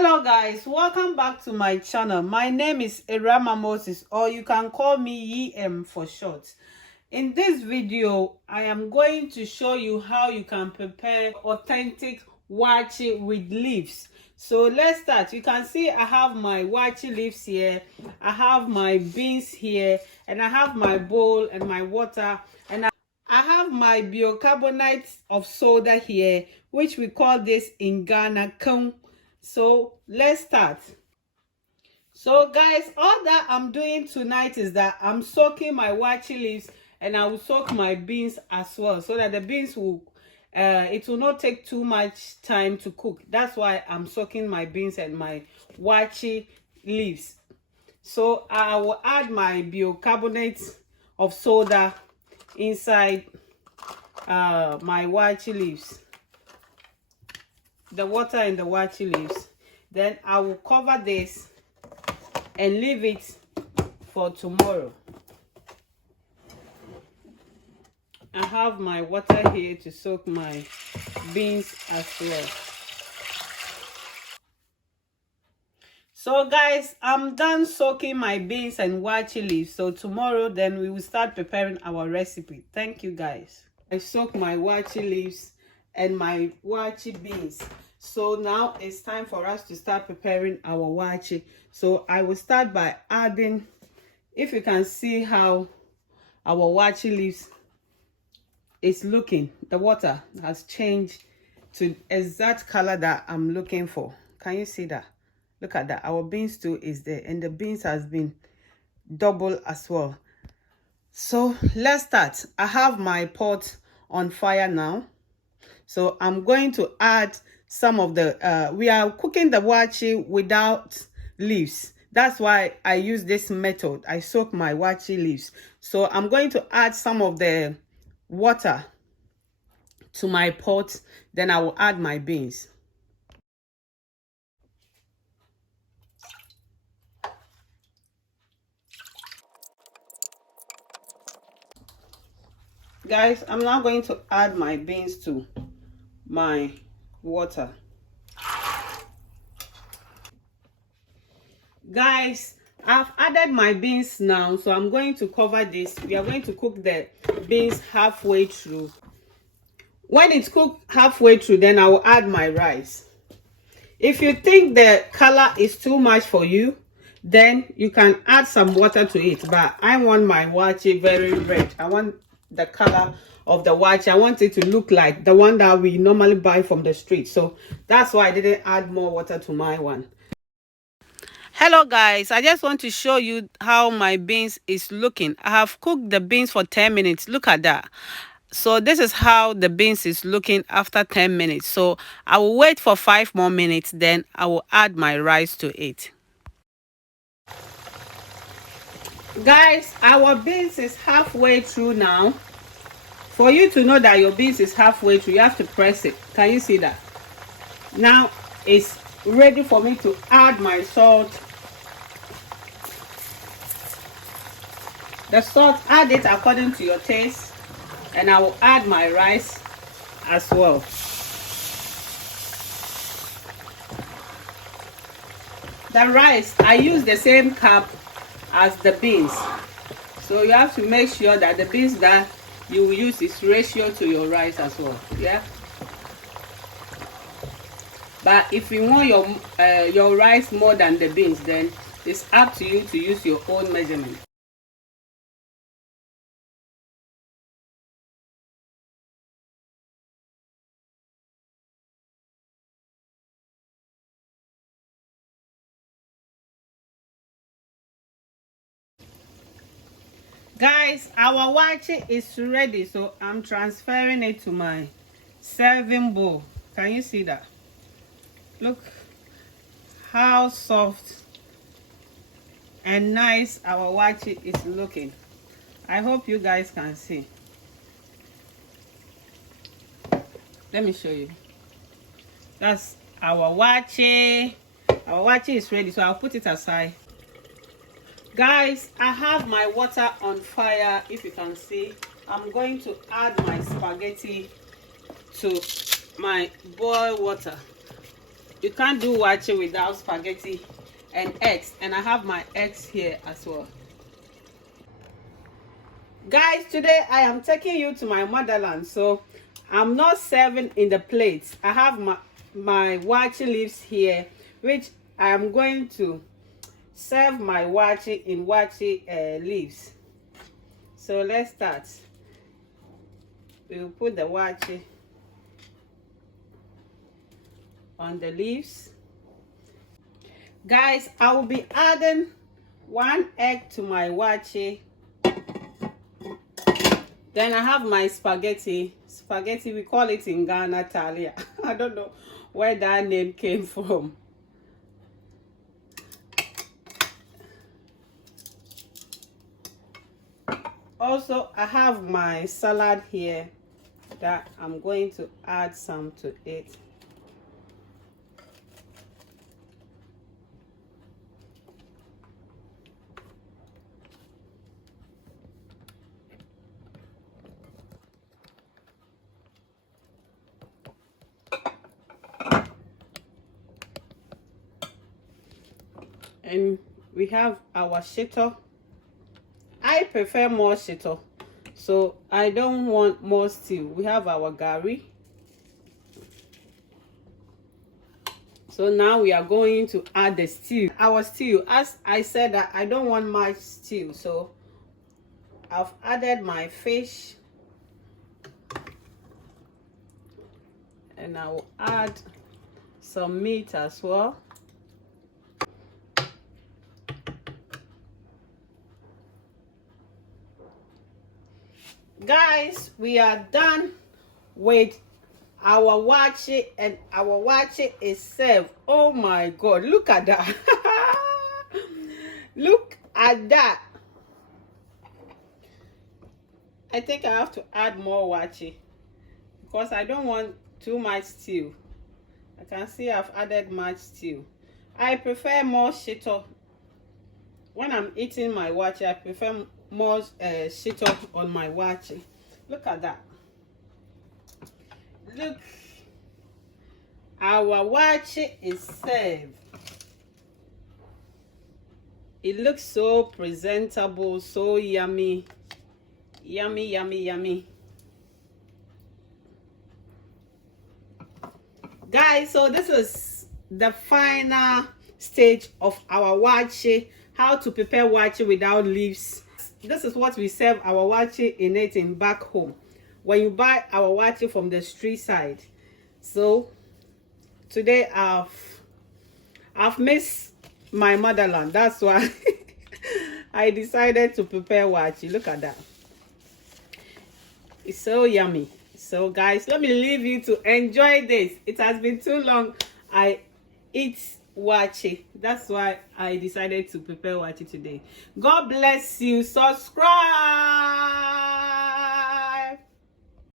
Hello guys, welcome back to my channel. My name is Irama Moses, or you can call me EM for short. In this video, I am going to show you how you can prepare authentic waakye with leaves. So let's start. You can see I have my waakye leaves here, I have my beans here, and I have my bowl and my water, and I have my bicarbonate of soda here, which we call this in Ghana kung. So let's start. So guys, all that I'm doing tonight is that I'm soaking my waakye leaves, and I will soak my beans as well, so that the beans will it will not take too much time to cook. That's why I'm soaking my beans and my waakye leaves. So I will add my bicarbonate of soda inside my waakye leaves, the water in the waakye leaves. Then I will cover this and leave it for tomorrow. I have my water here to soak my beans as well. So guys, I'm done soaking my beans and waakye leaves. So tomorrow then we will start preparing our recipe. Thank you guys. I soak my waakye leaves and my waakye beans. So now it's time for us to start preparing our waakye. So I will start by adding, if you can see how our waakye leaves is looking, the water has changed to exact color that I'm looking for. Can you see that? Look at that. Our beans too is there, and the beans has been double as well. So let's start. I have my pot on fire now. So I'm going to add some of the we are cooking the waakye without leaves. That's why I use this method. I soak my waakye leaves. So I'm going to add some of the water to my pot, then I will add my beans. Guys, I'm now going to add my beans to my water. Guys, I've added my beans now, so I'm going to cover this. We are going to cook the beans halfway through. When it's cooked halfway through, then I will add my rice. If you think the color is too much for you, then you can add some water to it. But I want my waakye very red. I want the color of the waakye. I want it to look like the one that we normally buy from the street. So that's why I didn't add more water to my one. Hello guys, I just want to show you how my beans is looking. I have cooked the beans for 10 minutes. Look at that. So this is how the beans is looking after 10 minutes. So I will wait for 5 more minutes, then I will add my rice to it. Guys, our beans is halfway through now. For you to know that your beans is halfway through, you have to press it. Can you see that? Now it's ready for me to add my salt. The salt, add it according to your taste, and I will add my rice as well. The rice, I use the same cup as the beans, so you have to make sure that the beans that you will use is ratio to your rice as well. Yeah, but if you want your rice more than the beans, then it's up to you to use your own measurement. Guys, our waakye is ready, so I'm transferring it to my serving bowl. Can you see that? Look how soft and nice our waakye is looking. I hope you guys can see. Let me show you. That's our waakye. Our waakye is ready, so I'll put it aside. Guys, I have my water on fire. If you can see, I'm going to add my spaghetti to my boiled water. You can't do waakye without spaghetti and eggs, and I have my eggs here as well. Guys, today I am taking you to my motherland, so I'm not serving in the plates. I have my waakye leaves here, which I am going to serve my waakye in waakye leaves. So let's start. We will put the waakye on the leaves. Guys, I will be adding 1 egg to my waakye. Then I have my spaghetti. Spaghetti, we call it in Ghana talia. I don't know where that name came from. Also, I have my salad here that I'm going to add some to it. And we have our shito. I prefer more shito, so I don't want more stew. We have our gari. So now we are going to add the stew. Our stew, as I said, that I don't want much stew, so I've added my fish, and I will add some meat as well. Guys, we are done with our waakye, and our waakye is served. Oh my God, look at that. Look at that. I think I have to add more waakye because I don't want too much stew. I can see I've added much stew. I prefer more shito. When I'm eating my waakye, I prefer more shito on my waakye. Look at that. Look, our waakye is served. It looks so presentable, so yummy. Yummy, yummy, yummy. Guys, so this is the final stage of our waakye. How to prepare waakye without leaves. This is what we serve our waakye in back home when you buy our waakye from the street side. So today I've missed my motherland. That's why I decided to prepare waakye. Look at that. It's so yummy. So guys, let me leave you to enjoy this. It has been too long I eat waakye. That's why I decided to prepare waakye today. God bless you. Subscribe.